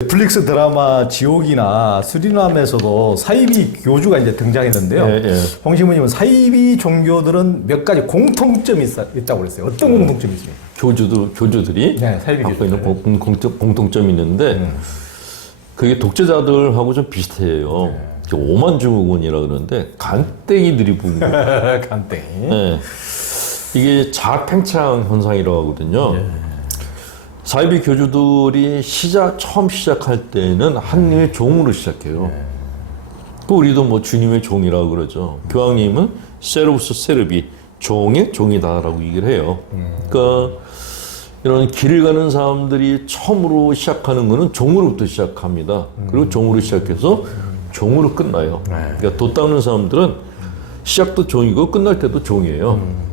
넷플릭스 드라마 지옥이나 수리남에서도 사이비 교주가 이제 등장했는데요. 예, 예. 홍 신부님은 사이비 종교들은 몇 가지 공통점이 있다고 그랬어요. 어떤 공통점이 있습니까? 교주들이 네, 사이비 갖고 교주들. 있는 공통점이 있는데 그게 독재자들하고 좀 비슷해요. 5만 증후군이라 그러는데 간땡이들이 부은 거. 간땡이. 네. 이게 자아팽창 현상이라고 하거든요. 사이비 교주들이 처음 시작할 때는 하느님의 종으로 시작해요. 또 우리도 뭐 주님의 종이라고 그러죠. 교황님은 세르부스 세르비, 종의 종이다라고 얘기를 해요. 그러니까 이런 길을 가는 사람들이 처음으로 시작하는 거는 종으로부터 시작합니다. 그리고 종으로 시작해서 종으로 끝나요. 그러니까 돛 닦는 사람들은 시작도 종이고 끝날 때도 종이에요.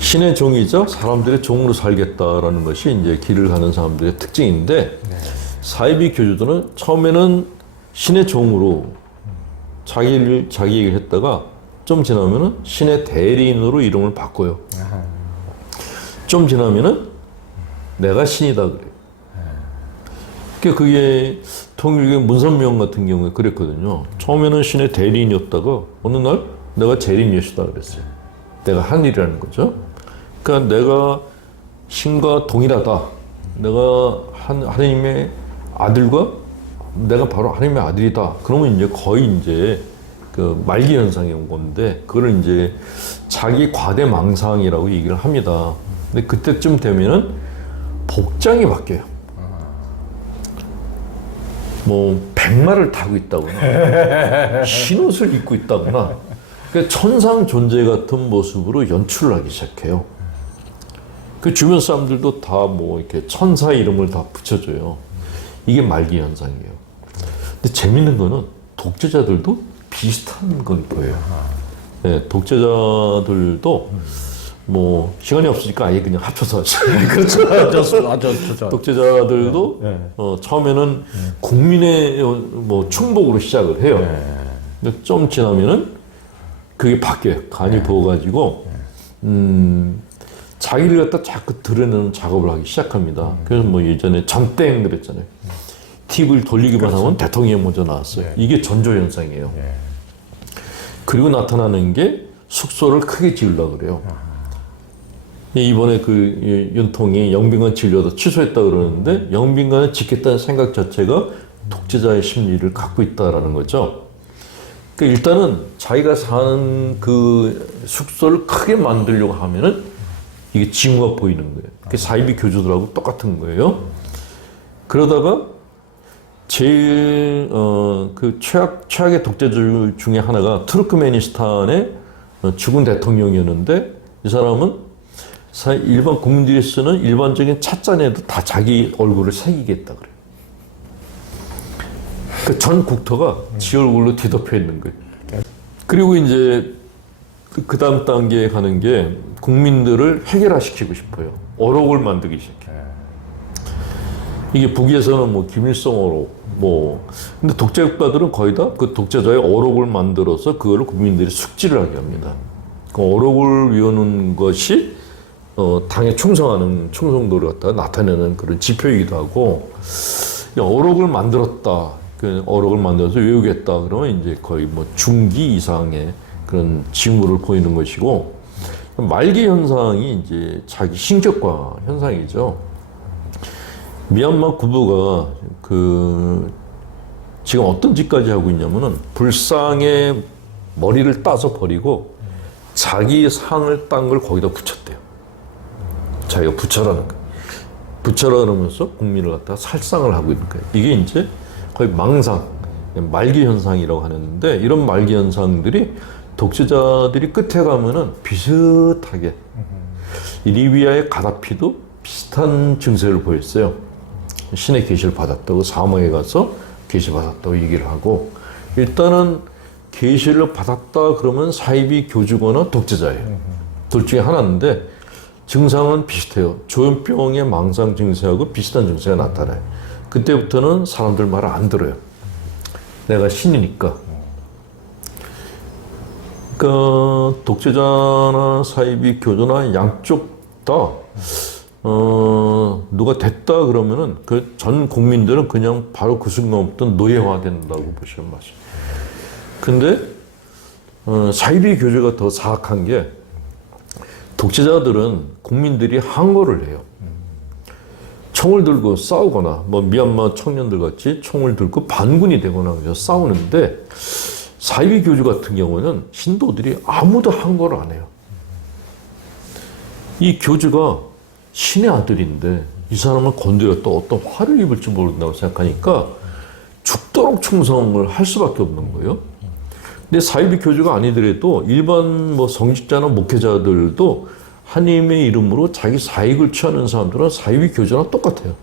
신의 종이자 사람들의 종으로 살겠다라는 것이 이제 길을 가는 사람들의 특징인데 사이비 교주들은 처음에는 신의 종으로 자기 얘기를 했다가 좀 지나면은 신의 대리인으로 이름을 바꿔요. 좀 지나면은 내가 신이다 그래요. 그러니까 그게 통일교 문선명 같은 경우에 그랬거든요. 처음에는 신의 대리인이었다가 어느 날 내가 재림예수다 그랬어요. 내가 하늘이라는 거죠. 그러니까 내가 신과 동일하다. 내가 하나님의 아들과 내가 바로 하나님의 아들이다. 그러면 이제 거의 이제 그 말기 현상이 온 건데 그걸 이제 자기 과대망상이라고 얘기를 합니다. 근데 그때쯤 되면은 복장이 바뀌어요. 뭐 백마를 타고 있다거나 흰옷을 입고 있다거나 그러니까 천상 존재 같은 모습으로 연출을 하기 시작해요. 그 주변 사람들도 다 뭐 이렇게 천사 이름을 다 붙여줘요. 이게 말기 현상이에요. 근데 재밌는 거는 독재자들도 비슷한 걸 보여요. 네, 독재자들도 뭐 시간이 없으니까 아예 그냥 합쳐서 그렇죠. 독재자들도 처음에는 국민의 뭐 충복으로 시작을 해요. 근데 좀 지나면은 그게 바뀌어요. 간이 부어가지고 자기를 갖다 자꾸 드러내는 작업을 하기 시작합니다. 그래서 뭐 예전에 잠땡 그랬잖아요. TV를 돌리기만 하면 대통령이 먼저 나왔어요. 이게 전조현상이에요. 그리고 나타나는 게 숙소를 크게 지으려고 그래요. 이번에 그 윤통이 영빈관 진료도 취소했다 그러는데 영빈관을 짓겠다는 생각 자체가 독재자의 심리를 갖고 있다라는 거죠. 그러니까 일단은 자기가 사는 그 숙소를 크게 만들려고 하면은 이게 징후가 보이는 거예요. 그게 사이비 교주들하고 똑같은 거예요. 그러다가 제일 그 최악의 독재자 중에 하나가 투르크메니스탄의 죽은 대통령이었는데 이 사람은 일반 국민들이 쓰는 일반적인 찻잔에도 다 자기 얼굴을 새기겠다 그래요. 그 전 국토가 지 얼굴로 뒤덮여 있는 거예요. 그리고 이제 그 다음 단계에 가는 게 국민들을 해결화시키고 싶어요. 어록을 만들기 시작해요. 이게 북에서는 뭐 김일성 어록, 근데 독재 국가들은 거의 다 그 독재자의 어록을 만들어서 그거를 국민들이 숙지를 하게 합니다. 그 어록을 외우는 것이 당에 충성하는 충성도를 갖다가 나타내는 그런 지표이기도 하고, 어록을 만들었다. 그 어록을 만들어서 외우겠다. 그러면 이제 거의 뭐 중기 이상의 그런 징후를 보이는 것이고, 말기 현상이 이제 자기 신격화 현상이죠. 미얀마 구부가 지금 어떤 짓까지 하고 있냐면은 불상의 머리를 따서 버리고 자기 상을 딴 걸 거기다 붙였대요. 자기가 붙여라는 거예요. 붙여라 그러면서 국민을 갖다가 살상을 하고 있는 거예요. 이게 이제 거의 망상, 말기 현상이라고 하는데 이런 말기 현상들이 독재자들이 끝에 가면은 비슷하게 이 리비아의 가다피도 비슷한 증세를 보였어요. 신의 계시를 받았다고 사막에 가서 계시 받았다고 얘기를 하고 일단은 계시를 받았다 그러면 사이비 교주거나 독재자예요. 둘 중에 하나인데 증상은 비슷해요. 조현병의 망상 증세하고 비슷한 증세가 나타나요. 그때부터는 사람들 말을 안 들어요. 내가 신이니까. 그러니까 독재자나 사이비 교주나 양쪽 다 누가 됐다 그러면은 그 전 국민들은 그냥 바로 그 순간부터 노예화된다고 보시면 맞습니다. 근데 사이비 교주가 더 사악한 게 독재자들은 국민들이 항거를 해요. 총을 들고 싸우거나 뭐 미얀마 청년들 같이 총을 들고 반군이 되거나 그래서 싸우는데 사이비 교주 같은 경우는 신도들이 아무도 항거를 안 해요. 이 교주가 신의 아들인데 이 사람을 건드렸다 어떤 화를 입을지 모른다고 생각하니까 죽도록 충성을 할 수밖에 없는 거예요. 근데 사이비 교주가 아니더라도 일반 뭐 성직자나 목회자들도 하나님의 이름으로 자기 사익을 취하는 사람들은 사이비 교주랑 똑같아요.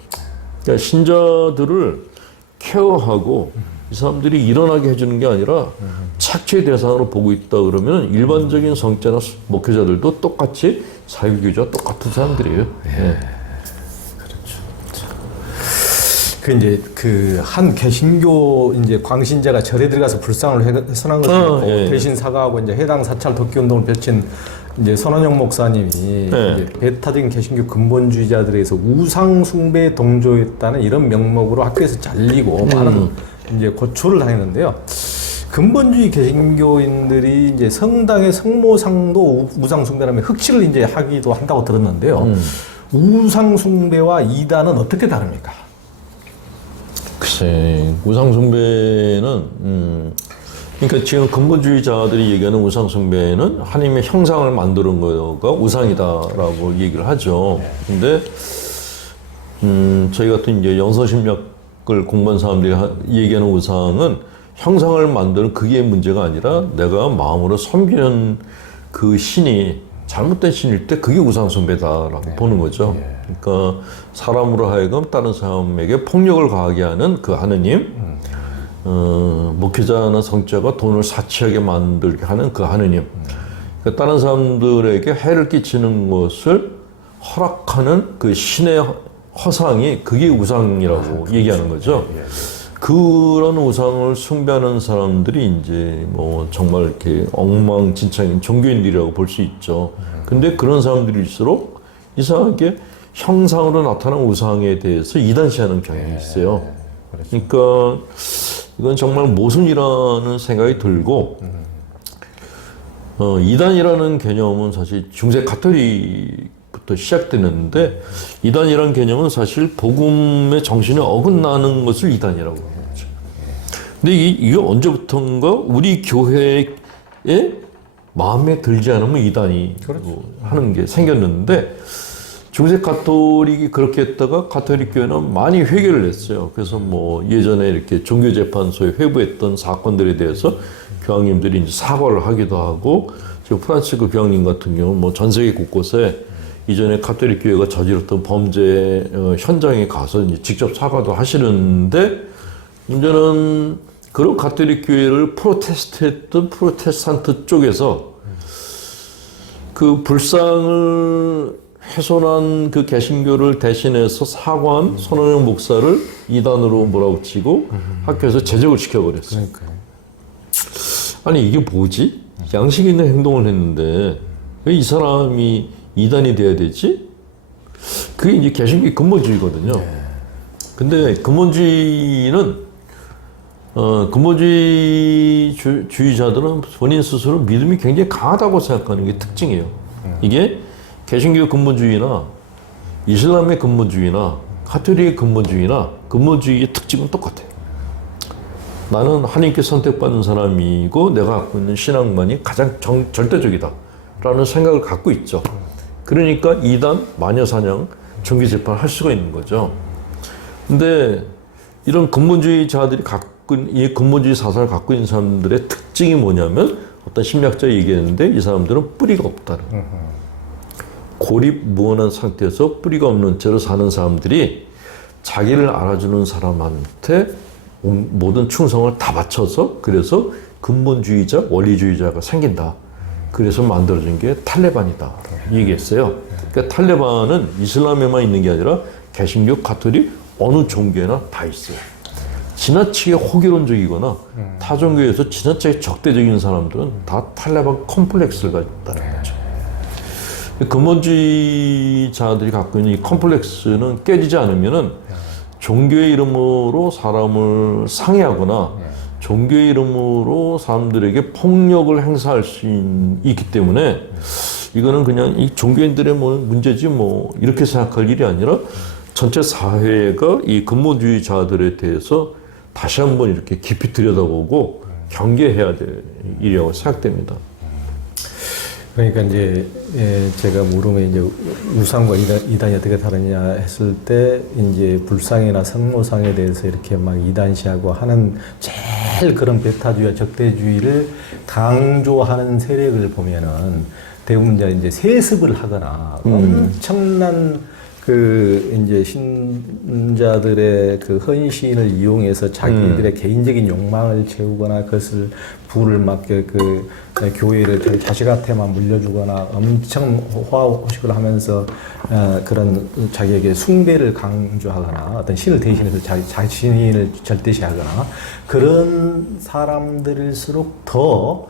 그러니까 신자들을 케어하고 이 사람들이 일어나게 해주는 게 아니라 착취의 대상으로 보고 있다 그러면 일반적인 성직자나 목회자들도 똑같이 사이비 교주와 똑같은 사람들이에요. 네. 그 이제 그 한 개신교 이제 광신자가 절에 들어가서 불상을 훼손한 것을 듣고 대신 사과하고 이제 해당 사찰 덮기 운동을 펼친 이제 선원영 목사님이 이제 배타적인 개신교 근본주의자들에서 우상 숭배에 동조했다는 이런 명목으로 학교에서 잘리고 많은 이제 고초를 당했는데요. 근본주의 개신교인들이 이제 성당의 성모상도 우상 숭배라면 흑식을 이제 하기도 한다고 들었는데요. 우상 숭배와 이단은 어떻게 다릅니까? 글쎄, 우상숭배는, 그러니까 지금 근본주의자들이 얘기하는 우상숭배는 하나님의 형상을 만드는 거가 우상이다라고 얘기를 하죠. 근데, 저희 같은 이제 영서심리학을 공부한 사람들이 얘기하는 우상은 형상을 만드는 그게 문제가 아니라 내가 마음으로 섬기는 그 신이 잘못된 신일 때 그게 우상숭배다라고 보는 거죠. 그러니까 사람으로 하여금 다른 사람에게 폭력을 가하게 하는 그 하느님, 목회자나 성자가 돈을 사치하게 만들게 하는 그 하느님, 그러니까 다른 사람들에게 해를 끼치는 것을 허락하는 그 신의 허상이 그게 우상이라고 얘기하는 거죠. 그런 우상을 숭배하는 사람들이 이제 뭐 정말 이렇게 엉망진창인 종교인들이라고 볼 수 있죠. 근데 그런 사람들일수록 이상하게 형상으로 나타난 우상에 대해서 이단시하는 경향이 있어요. 그러니까 이건 정말 모순이라는 생각이 들고, 이단이라는 개념은 사실 중세 가톨릭부터 시작되는데, 이단이라는 개념은 사실 복음의 정신에 어긋나는 것을 이단이라고 하는 거죠. 근데 이게 언제부턴가 우리 교회에 마음에 들지 않으면 이단이 하는 게 생겼는데, 중세 가톨릭이 그렇게 했다가 가톨릭 교회는 많이 회개를 했어요. 그래서 뭐 예전에 이렇게 종교재판소에 회부했던 사건들에 대해서 교황님들이 이제 사과를 하기도 하고, 지금 프란치스코 교황님 같은 경우는 뭐 전 세계 곳곳에 이전에 가톨릭 교회가 저질렀던 범죄 현장에 가서 이제 직접 사과도 하시는데, 문제는 그런 가톨릭 교회를 프로테스트했던 프로테스탄트 쪽에서 그 불상을 훼손한 그 개신교를 대신해서 사과한 손원영 목사를 이단으로 몰아붙이고 학교에서 제적을 시켜버렸어요. 그러니까요. 아니 이게 뭐지? 양식 있는 행동을 했는데 왜 이 사람이 이단이 돼야 되지? 그게 이제 개신교의 근본주의거든요. 근데 근본주의는 근본주의자들은 본인 스스로 믿음이 굉장히 강하다고 생각하는 게 특징이에요. 이게 개신교 근본주의나 이슬람의 근본주의나 가톨릭의 근본주의나 근본주의의 특징은 똑같아요. 나는 하나님께 선택받는 사람이고 내가 갖고 있는 신앙만이 가장 절대적이다 라는 생각을 갖고 있죠. 그러니까 이단, 마녀사냥, 종교재판을 할 수가 있는 거죠. 근데 이런 근본주의자들이 이 근본주의 사상을 갖고 있는 사람들의 특징이 뭐냐면, 어떤 심리학자가 얘기했는데 이 사람들은 뿌리가 없다는, 고립무원한 상태에서 뿌리가 없는 채로 사는 사람들이 자기를 알아주는 사람한테 모든 충성을 다 바쳐서, 그래서 근본주의자, 원리주의자가 생긴다. 그래서 만들어진 게 탈레반이다 얘기했어요. 그러니까 탈레반은 이슬람에만 있는 게 아니라 개신교, 가톨릭 어느 종교에나 다 있어요. 지나치게 호기론적이거나 타 종교에서 지나치게 적대적인 사람들은 다 탈레반 컴플렉스를 가지고 있다는 거죠. 근본주의자들이 갖고 있는 이 컴플렉스는 깨지지 않으면은 종교의 이름으로 사람을 상해하거나 종교의 이름으로 사람들에게 폭력을 행사할 수 있기 때문에 이거는 그냥 이 종교인들의 뭐 문제지 뭐 이렇게 생각할 일이 아니라 전체 사회가 이 근본주의자들에 대해서 다시 한번 이렇게 깊이 들여다보고 경계해야 될 일이라고 생각됩니다. 그러니까 이제 제가 물음에 이제 우상과 이단이 어떻게 다르냐 했을 때 이제 불상이나 성모상에 대해서 이렇게 막 이단시하고 하는 제일 그런 배타주의와 적대주의를 강조하는 세력을 보면은 대부분 이제 세습을 하거나 엄청난 그 이제 신자들의 그 헌신을 이용해서 자기들의 개인적인 욕망을 채우거나 그것을 부를 맞게 그 교회를 자식한테만 물려주거나 엄청 호화호식을 하면서 그런 자기에게 숭배를 강조하거나 어떤 신을 대신해서 자신을 절대시하거나 그런 사람들일수록 더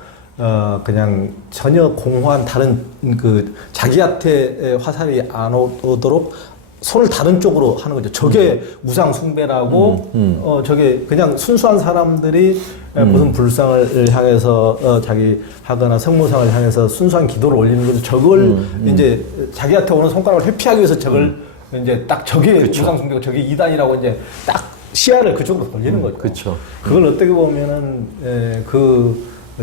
그냥 전혀 공허한 다른 그 자기한테 화살이 안 오도록 손을 다른 쪽으로 하는 거죠. 저게 우상 숭배라고 저게 그냥 순수한 사람들이 무슨 불상을 향해서 자기 하거나 성모상을 향해서 순수한 기도를 올리는 거죠. 저걸 이제 자기한테 오는 손가락을 회피하기 위해서 저걸 이제 딱 저게 그쵸. 우상 숭배고 저게 이단이라고 이제 딱 시야를 그쪽으로 돌리는 거죠. 그렇죠. 그걸 어떻게 보면은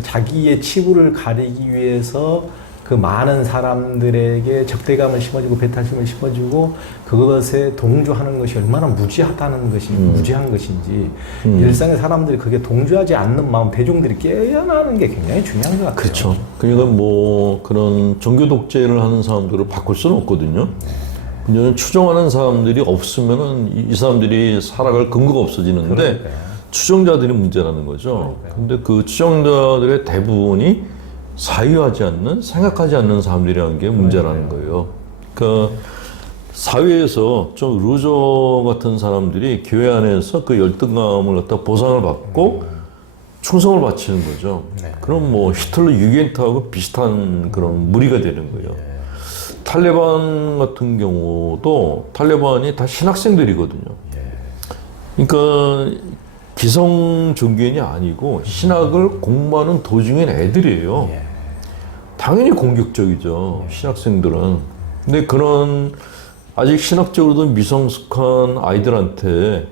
자기의 치부를 가리기 위해서 그 많은 사람들에게 적대감을 심어주고 배탈심을 심어주고 그것에 동조하는 것이 얼마나 무지하다는 것이 무지한 것인지 일상의 사람들이 그게 동조하지 않는 마음 대중들이 깨어나는 게 굉장히 중요한 것 같아요. 그렇죠. 그러니까 뭐 그런 종교 독재를 하는 사람들을 바꿀 수는 없거든요. 문제는 추종하는 사람들이 없으면은 이 사람들이 살아갈 근거가 없어지는데 그러니까요. 추종자들이 문제라는 거죠. 근데 그 추종자들의 대부분이 사유하지 않는, 생각하지 않는 사람들이라는 게 문제라는 거예요. 그러니까 사회에서 좀 루저 같은 사람들이 교회 안에서 그 열등감을 갖다 보상을 받고 충성을 바치는 거죠. 그럼 뭐 히틀러 유겐트하고 비슷한 그런 무리가 되는 거예요. 탈레반 같은 경우도 탈레반이 다 신학생들이거든요. 그러니까 기성 종교인이 아니고 신학을 공부하는 도중인 애들이에요. 당연히 공격적이죠, 신학생들은. 근데 그런 아직 신학적으로도 미성숙한 아이들한테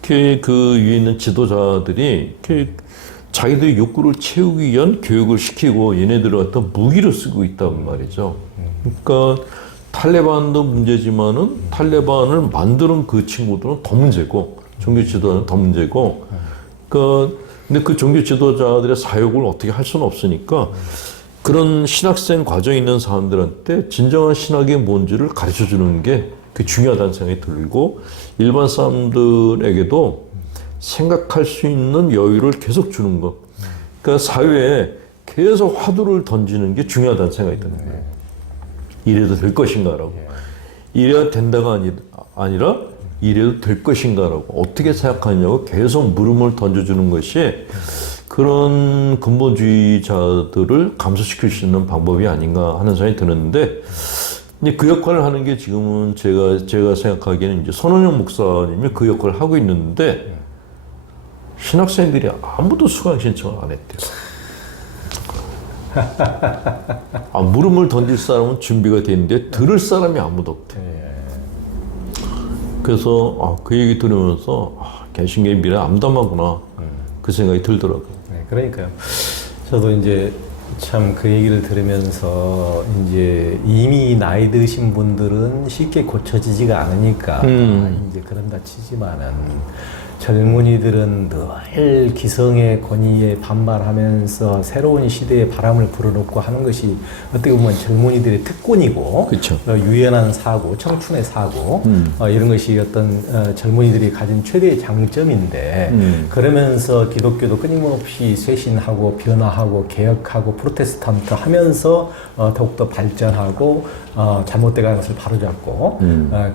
이렇게 그 위에 있는 지도자들이 이렇게 자기들의 욕구를 채우기 위한 교육을 시키고 얘네들을 갖다 무기로 쓰고 있단 말이죠. 그러니까 탈레반도 문제지만은 탈레반을 만드는 그 친구들은 더 문제고 종교 지도자는 더 문제고, 근데 그 종교 지도자들의 사역을 어떻게 할 수는 없으니까 그런 신학생 과정에 있는 사람들한테 진정한 신학이 뭔지를 가르쳐 주는 게 그 중요하다는 생각이 들고 일반 사람들에게도 생각할 수 있는 여유를 계속 주는 것. 그러니까 사회에 계속 화두를 던지는 게 중요하다는 생각이 드는 거예요. 이래도 될 것인가라고. 이래야 된다가 아니라 이래도 될 것인가라고 어떻게 생각하냐고 계속 물음을 던져주는 것이 그런 근본주의자들을 감소시킬 수 있는 방법이 아닌가 하는 생각이 드는데 이제 그 역할을 하는 게 지금은 제가 생각하기에는 이제 손원영 목사님이 그 역할을 하고 있는데 신학생들이 아무도 수강 신청을 안 했대요. 물음을 던질 사람은 준비가 돼 있는데 들을 사람이 아무도 없대. 그래서 그 얘기 들으면서 개신교의 미래 암담하구나 그 생각이 들더라고요. 네, 그러니까요. 저도 이제 참 그 얘기를 들으면서 이제 이미 나이 드신 분들은 쉽게 고쳐지지가 않으니까 이제 그런다 치지만은 젊은이들은 늘 기성의 권위에 반발하면서 새로운 시대의 바람을 불어넣고 하는 것이 어떻게 보면 젊은이들의 특권이고 그쵸. 유연한 사고, 청춘의 사고 이런 것이 어떤 젊은이들이 가진 최대의 장점인데 그러면서 기독교도 끊임없이 쇄신하고 변화하고 개혁하고 프로테스탄트 하면서 더욱더 발전하고 잘못된 것을 바로잡고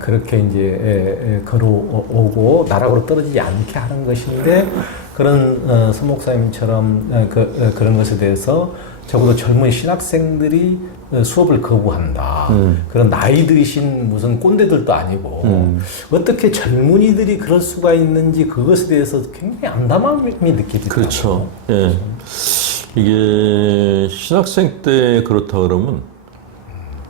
그렇게 이제 걸어오고 나락으로 떨어지지 않게 하는 것인데 그런 서 목사님처럼 그런 것에 대해서 적어도 젊은 신학생들이 수업을 거부한다. 그런 나이 드신 무슨 꼰대들도 아니고 어떻게 젊은이들이 그럴 수가 있는지 그것에 대해서 굉장히 안담함이 느껴지더라고요. 그렇죠. 예. 이게 신학생 때 그렇다 그러면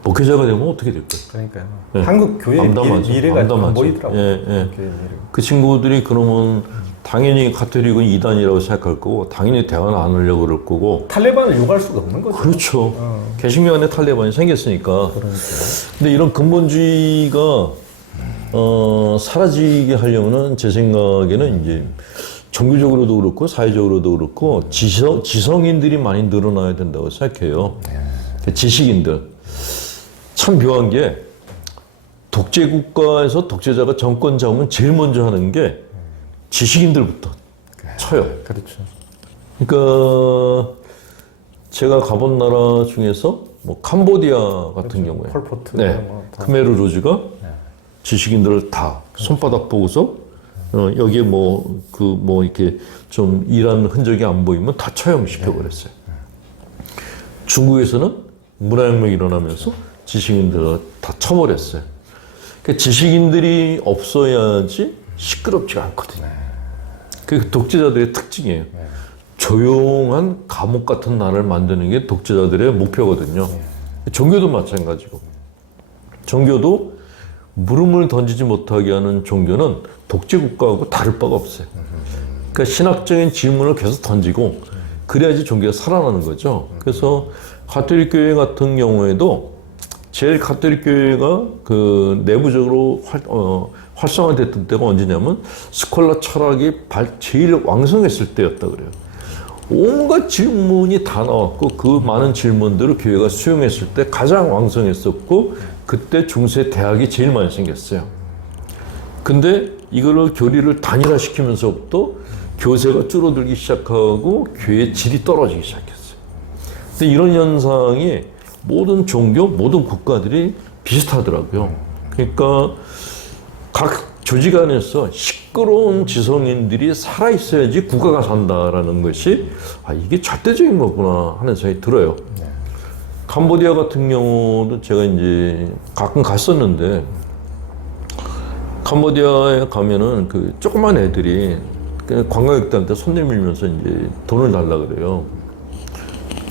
목회자가 되면 어떻게 될까요? 그러니까요. 예. 한국 교회의 미래가 안 보이더라고요. 예, 예. 그 친구들이 그러면 당연히 가톨릭은 이단이라고 생각할 거고 당연히 대화는 안 하려고 그럴 거고 탈레반을 욕할 수가 없는 거죠. 그렇죠. 개신교 안에 탈레반이 생겼으니까. 그러니까. 근데 이런 근본주의가 사라지게 하려면은 제 생각에는 이제 종교적으로도 그렇고 사회적으로도 그렇고 지성인들이 많이 늘어나야 된다고 생각해요. 지식인들. 참 묘한 게 독재국가에서 독재자가 정권 잡으면 제일 먼저 하는 게 지식인들부터 쳐요. 그렇죠. 그러니까 제가 가본 나라 중에서 뭐 캄보디아 같은 경우에 폴포트, 네, 뭐 다. 크메르 로즈가 지식인들을 다 손바닥 보고서 여기에 뭐 이렇게 좀 일하는 흔적이 안 보이면 다 처형시켜 버렸어요. 중국에서는 문화혁명이 일어나면서 지식인들을 다 쳐버렸어요. 그러니까 지식인들이 없어야지 시끄럽지가 않거든요. 그게 독재자들의 특징이에요. 조용한 감옥 같은 나라를 만드는 게 독재자들의 목표거든요. 종교도 마찬가지고. 종교도 물음을 던지지 못하게 하는 종교는 독재국가하고 다를 바가 없어요. 그러니까 신학적인 질문을 계속 던지고 그래야지 종교가 살아나는 거죠. 그래서 가톨릭 교회 같은 경우에도 제일 가톨릭 교회가 그 내부적으로 활성화됐던 때가 언제냐면 스콜라 철학이 제일 왕성했을 때였다 그래요. 온갖 질문이 다 나왔고 그 많은 질문들을 교회가 수용했을 때 가장 왕성했었고 그때 중세 대학이 제일 많이 생겼어요. 근데 이거를 교리를 단일화시키면서부터 교세가 줄어들기 시작하고 교회의 질이 떨어지기 시작했어요. 근데 이런 현상이 모든 종교, 모든 국가들이 비슷하더라고요. 그러니까 각 조직 안에서 시끄러운 지성인들이 살아있어야지 국가가 산다라는 것이 이게 절대적인 거구나 하는 생각이 들어요. 캄보디아 같은 경우도 제가 이제 가끔 갔었는데 캄보디아에 가면은 그 조그만 애들이 그냥 관광객들한테 손 내밀면서 이제 돈을 달라 그래요.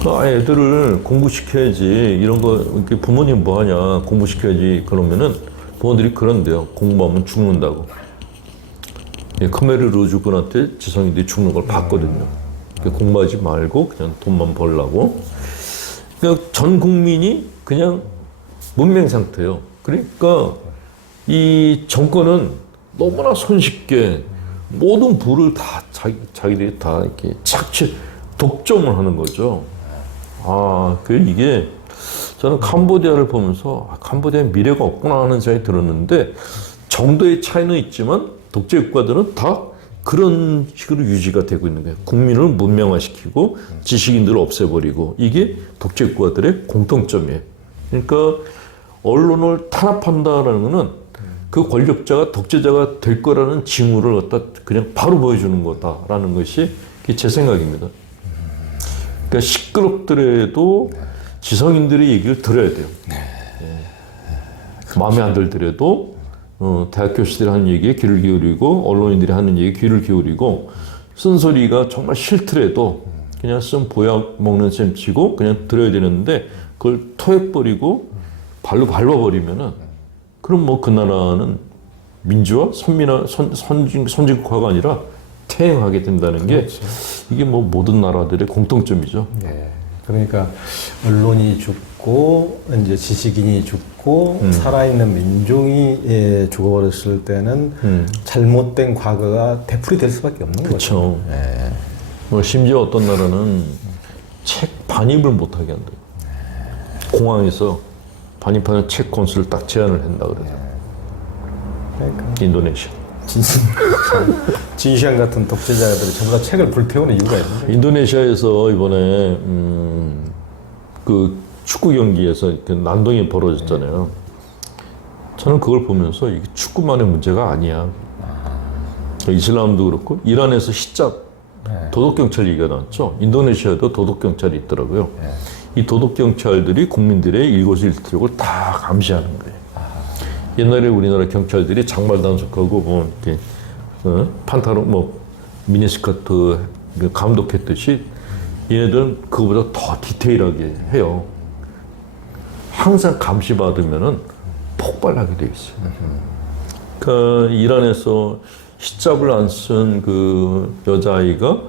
그 애들을 공부시켜야지 이런 거 부모님 뭐 하냐 공부시켜야지 그러면은 부모들이 그런데요. 공부하면 죽는다고. 예, 크메르 로즈 군한테 지성인들이 죽는 걸 봤거든요. 공부하지 말고 그냥 돈만 벌라고. 그러니까 전 국민이 그냥 문맹 상태예요. 그러니까 이 정권은 너무나 손쉽게 모든 부를 다 자기들이 다 이렇게 독점을 하는 거죠. 이게 저는 캄보디아를 보면서 캄보디아에 미래가 없구나 하는 생각이 들었는데 정도의 차이는 있지만 독재 국가들은 다 그런 식으로 유지가 되고 있는 거예요. 국민을 문명화시키고 지식인들을 없애버리고 이게 독재 국가들의 공통점이에요. 그러니까 언론을 탄압한다라는 거는 그 권력자가 독재자가 될 거라는 징후를 갖다 그냥 바로 보여주는 거다라는 것이 제 생각입니다. 그러니까 시끄럽더라도 지성인들의 얘기를 들어야 돼요. 마음에 안 들더라도 대학 교수들이 하는 얘기에 귀를 기울이고 언론인들이 하는 얘기에 귀를 기울이고 쓴소리가 정말 싫더라도 그냥 쓴 보약 먹는 셈 치고 그냥 들어야 되는데 그걸 토해버리고 발로 밟아버리면은 그럼 뭐 그 나라는 민주화, 선진국화가 아니라 퇴행하게 된다는 게 이게 뭐 모든 나라들의 공통점이죠. 네. 그러니까 언론이 죽고 이제 지식인이 죽고 살아있는 민중이 죽어버렸을 때는 잘못된 과거가 되풀이될 수밖에 없는 거죠. 네. 뭐 심지어 어떤 나라는 책 반입을 못하게 한다. 공항에서 반입하는 책 건수를 딱 제한을 한다 그래요. 그러니까. 인도네시아. 진시안 같은 독재자들이 전부 다 책을 불태우는 이유가 있는 거죠. 인도네시아에서 이번에 그 축구 경기에서 난동이 벌어졌잖아요. 저는 그걸 보면서 이게 축구만의 문제가 아니야. 이슬람도 그렇고 이란에서 히잡 도덕경찰 얘기가 나왔죠. 인도네시아도 도덕경찰이 있더라고요. 이 도덕경찰들이 국민들의 일거수일투족을 다 감시하는 거예요. 옛날에 우리나라 경찰들이 장말 단속하고 뭐 이렇게 판타론 뭐 미니스커트 감독했듯이 얘네들은 그거보다 더 디테일하게 해요. 항상 감시받으면은 폭발하게 돼 있어요. 그러니까 이란에서 히잡을 안 쓴 그 여자아이가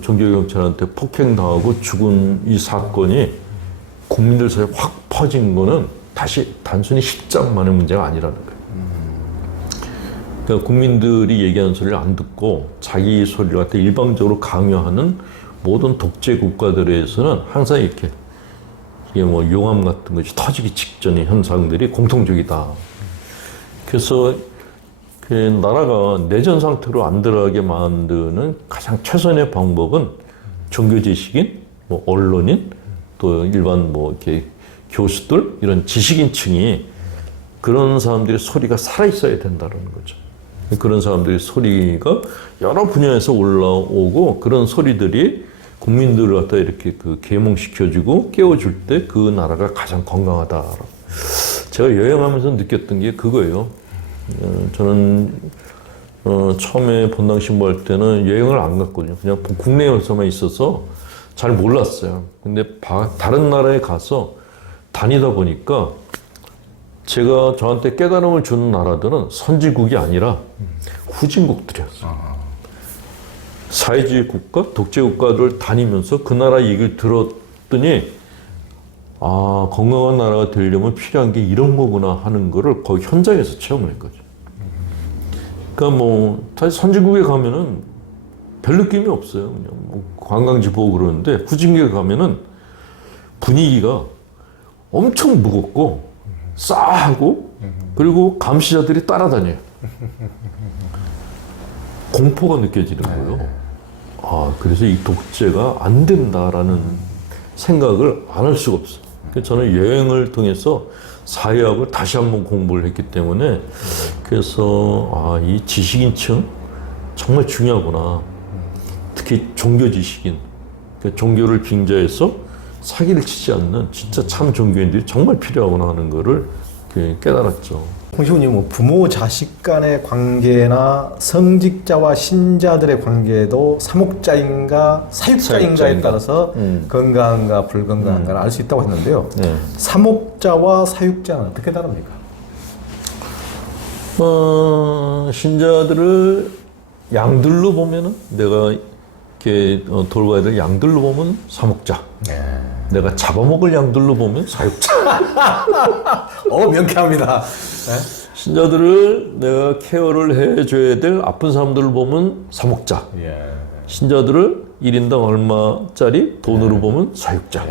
종교경찰한테 폭행당하고 죽은 이 사건이 국민들 사이에 확 퍼진 거는 다시 단순히 히잡만의 문제가 아니라는 거예요. 그러니까 국민들이 얘기하는 소리를 안 듣고 자기 소리를 갖다 일방적으로 강요하는 모든 독재 국가들에서는 항상 이렇게 이게 뭐 용암 같은 것이 터지기 직전의 현상들이 공통적이다. 그래서 그 나라가 내전 상태로 안 들어가게 만드는 가장 최선의 방법은 종교 지식인, 뭐 언론인, 또 일반 뭐 이렇게 교수들 이런 지식인층이 그런 사람들의 소리가 살아 있어야 된다는 거죠. 그런 사람들의 소리가 여러 분야에서 올라오고 그런 소리들이 국민들을 갖다 이렇게 그 계몽시켜주고 깨워줄 때 그 나라가 가장 건강하다. 제가 여행하면서 느꼈던 게 그거예요. 저는 처음에 본당 신고할 때는 여행을 안 갔거든요. 그냥 국내에서만 있어서 잘 몰랐어요. 근데 다른 나라에 가서 다니다 보니까 제가 저한테 깨달음을 주는 나라들은 선진국이 아니라 후진국들이었어요. 사회주의 국가, 독재 국가를 다니면서 그 나라 얘기를 들었더니 아, 건강한 나라가 되려면 필요한 게 이런 거구나 하는 거를 거기 현장에서 체험을 했거든요. 그러니까 뭐 사실 선진국에 가면은 별 느낌이 없어요. 그냥 뭐 관광지 보고 그러는데 후진국에 가면은 분위기가 엄청 무겁고 싸하고 그리고 감시자들이 따라다녀요. 공포가 느껴지는 거예요. 아, 그래서 이 독재가 안 된다라는 생각을 안 할 수가 없어요. 그래서 저는 여행을 통해서 사회학을 다시 한번 공부를 했기 때문에 그래서 아, 이 지식인층 정말 중요하구나. 특히 종교 지식인, 그러니까 종교를 빙자해서 사기를 치지 않는 진짜 참 종교인들이 정말 필요하구나 하는 거를 깨달았죠. 홍시훈님, 뭐 부모 자식 간의 관계나 성직자와 신자들의 관계도 사목자인가 사육자인가에 따라서 건강한가 불건강한가를 알 수 있다고 했는데요. 사목자와 사육자는 어떻게 다릅니까? 신자들을 양들로 보면은 내가 이렇게 돌봐야 될 양들로 보면 사목자. 내가 잡아먹을 양들로 보면 사육자. 명쾌합니다. 신자들을 내가 케어를 해줘야 될 아픈 사람들을 보면 사목자. 신자들을 1인당 얼마짜리 돈으로 보면 사육자.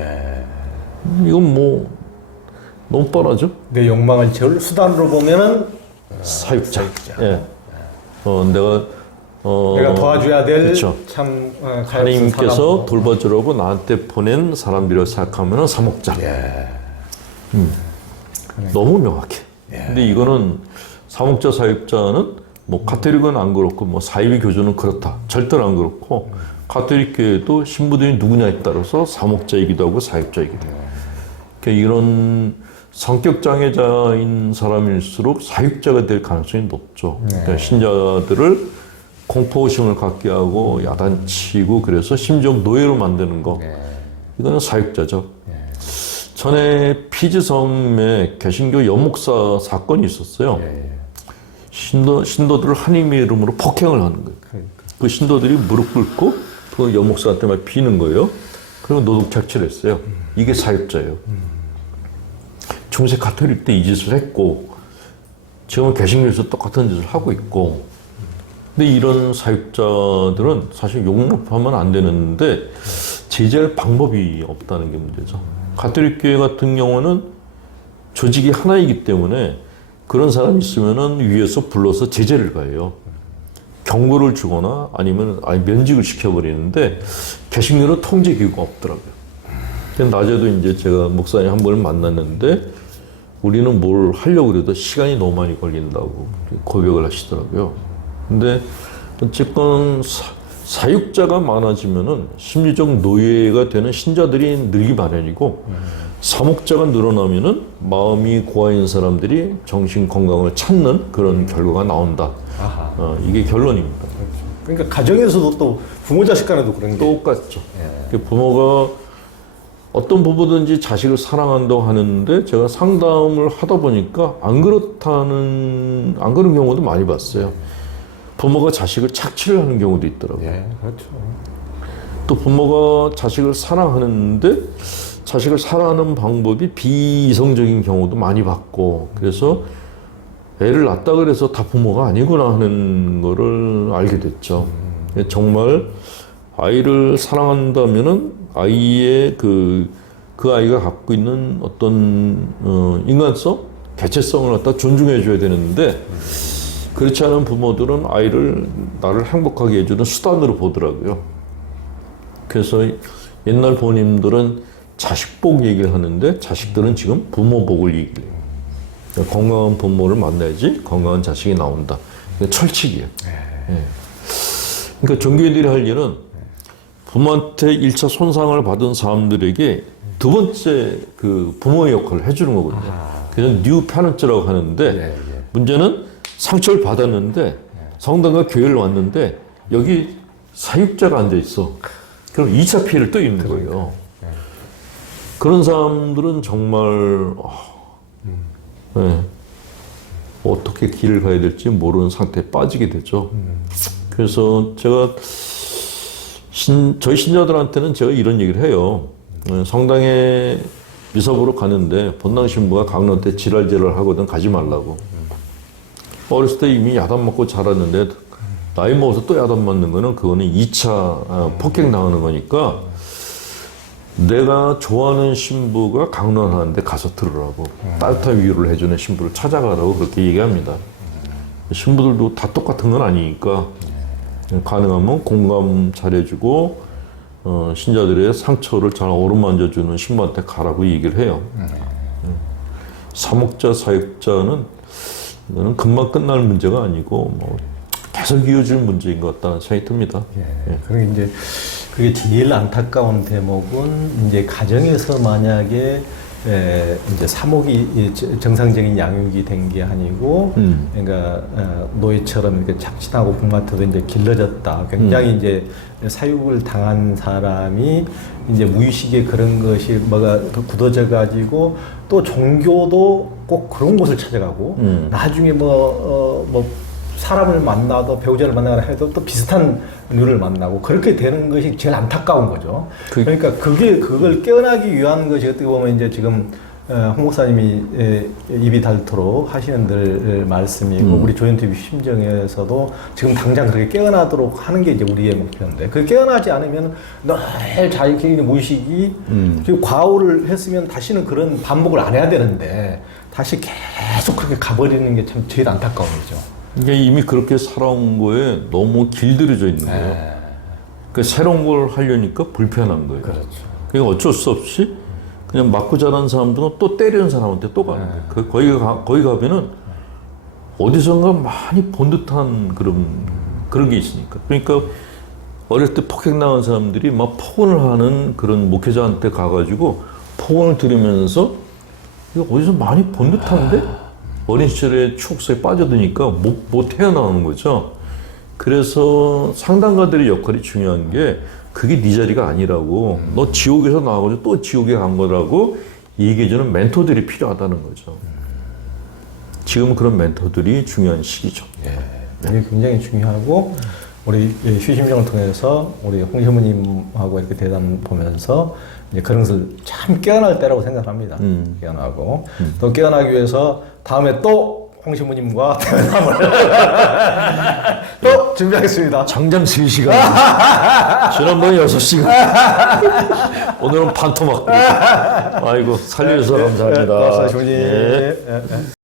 이건 뭐 너무 뻔하죠? 내 욕망을 채울 수단으로 보면은 사육자. 예. 내가 도와줘야 될 그렇죠. 참 하나님께서 돌봐주라고 나한테 보낸 사람들이라고 생각하면 사목자. 너무 명확해. 근데 이거는 사목자, 사육자는 뭐 가톨릭은 안 그렇고 뭐 사이비 교주는 그렇다. 절대로 안 그렇고 가톨릭 교회도 신부들이 누구냐에 따라서 사목자이기도 하고 사육자이기도 해요. 그러니까 이런 성격 장애자인 사람일수록 사육자가 될 가능성이 높죠. 그러니까 신자들을 공포심을 갖게 하고 야단치고 그래서 심지어 노예로 만드는 거. 이거는 사육자죠. 전에 피지 섬에 개신교 여목사 사건이 있었어요. 신도들을 하나님의 이름으로 폭행을 하는 거예요. 그 신도들이 무릎 꿇고 그 여목사한테 막 비는 거예요. 그리고 노동 착취를 했어요. 이게 사육자예요. 중세 가톨릭 때 이 짓을 했고 지금은 개신교에서 똑같은 짓을 하고 있고 근데 이런 사육자들은 사실 용납하면 안 되는데 제재할 방법이 없다는 게 문제죠. 가톨릭 교회 같은 경우는 조직이 하나이기 때문에 그런 사람이 있으면은 위에서 불러서 제재를 가해요. 경고를 주거나 아니면 면직을 시켜버리는데 개신교는 통제기구가 없더라고요. 낮에도 이제 제가 목사님 한 번을 만났는데 우리는 뭘 하려고 그래도 시간이 너무 많이 걸린다고 고백을 하시더라고요. 근데 어쨌건 사육자가 많아지면은 심리적 노예가 되는 신자들이 늘기 마련이고 사목자가 늘어나면은 마음이 고아인 사람들이 정신 건강을 찾는 그런 결과가 나온다. 이게 결론입니다. 그러니까 가정에서도 또 부모 자식 간에도 그런 게 똑같죠. 부모가 어떤 부부든지 자식을 사랑한다고 하는데 제가 상담을 하다 보니까 안 그런 경우도 많이 봤어요. 부모가 자식을 착취를 하는 경우도 있더라고요. 예, 그렇죠. 또 부모가 자식을 사랑하는데 자식을 사랑하는 방법이 비이성적인 경우도 많이 봤고, 그래서 애를 낳았다 그래서 다 부모가 아니구나 하는 거를 알게 됐죠. 정말 아이를 사랑한다면은 아이의 그 아이가 갖고 있는 어떤 인간성, 개체성을 갖다 존중해 줘야 되는데, 그렇지 않은 부모들은 아이를 나를 행복하게 해주는 수단으로 보더라고요. 그래서 옛날 부모님들은 자식복 얘기를 하는데 자식들은 지금 부모복을 얘기를 해요. 그러니까 건강한 부모를 만나야지 건강한 자식이 나온다. 이게 철칙이에요. 예. 그러니까 종교인들이 할 일은 부모한테 1차 손상을 받은 사람들에게 두 번째 그 부모의 역할을 해주는 거거든요. 그래서 뉴 패런트라고 하는데, 문제는 상처를 받았는데 성당과 교회를 왔는데 여기 사육자가 앉아 있어. 그럼 2차 피해를 또 입는 거예요. 그런 사람들은 정말 어떻게 길을 가야 될지 모르는 상태에 빠지게 되죠. 그래서 제가 저희 신자들한테는 제가 이런 얘기를 해요. 성당에 미사 보러 가는데 본당 신부가 강론 때 지랄지랄 하거든 가지 말라고. 어렸을 때 이미 야단 맞고 자랐는데 나이 먹어서 또 야단 맞는 거는 그거는 2차 폭행 당하는 거니까 내가 좋아하는 신부가 강론하는데 가서 들으라고, 따뜻한 위로를 해주는 신부를 찾아가라고 그렇게 얘기합니다. 신부들도 다 똑같은 건 아니니까 가능하면 공감 잘해주고 신자들의 상처를 잘 어루만져주는 신부한테 가라고 얘기를 해요. 사목자, 사육자는 이거는 금방 끝날 문제가 아니고 뭐 계속 이어질 문제인 것 같다는 생각이 듭니다. 그리고 이제 그게 제일 안타까운 대목은 이제 가정에서 만약에 이제 사목이 정상적인 양육이 된 게 아니고, 그러니까 노예처럼 이렇게 착취하고 북마트도 이제 길러졌다. 굉장히 이제 사육을 당한 사람이 이제 무의식에 그런 것이 뭐가 굳어져 가지고 또 종교도 꼭 그런 곳을 찾아가고, 나중에 뭐 사람을 만나도 배우자를 만나거나 해도 또 비슷한 류를 만나고 그렇게 되는 것이 제일 안타까운 거죠. 그러니까 그걸 깨어나기 위한 것이 어떻게 보면 이제 지금 홍 목사님이 입이 닳도록 하시는 들 말씀이고, 우리 조연TV 심정에서도 지금 당장 그렇게 깨어나도록 하는 게 이제 우리의 목표인데, 그 깨어나지 않으면 늘 자기 무의식이 그리고 과오를 했으면 다시는 그런 반복을 안 해야 되는데 다시 계속 그렇게 가버리는 게 참 제일 안타까운 거죠. 이게 이미 그렇게 살아온 거에 너무 길들여져 있는 거예요. 그 새로운 걸 하려니까 불편한 거예요. 그렇죠. 그러니까 어쩔 수 없이 그냥 맞고 자란 사람들은 또 때리는 사람한테 또 가는 거예요. 거기 가면은 어디선가 많이 본 듯한 그런 게 있으니까. 그러니까 어릴 때 폭행당한 사람들이 막 폭언을 하는 그런 목회자한테 가가지고 폭언을 들으면서 이거 어디서 많이 본 듯한데? 어린 시절의 추억 속에 빠져드니까 못 태어나오는 거죠. 그래서 상담가들의 역할이 중요한 게 그게 네 자리가 아니라고, 너 지옥에서 나와가지고 또 지옥에 간 거라고 얘기해주는 멘토들이 필요하다는 거죠. 지금 그런 멘토들이 중요한 시기죠. 이게 굉장히 중요하고, 우리 휴심정을 통해서 우리 홍 신부님하고 이렇게 대담 보면서 이제 그런 것을 참 깨어날 때라고 생각합니다. 깨어나고 또 깨어나기 위해서 다음에 또 홍 신부님과 대담을 또 준비하겠습니다. 장장 3시간. 지난번에 6시간. 오늘은 반토막. 아이고, 살려주셔서 감사합니다. 고맙습니다, 신부님. 예.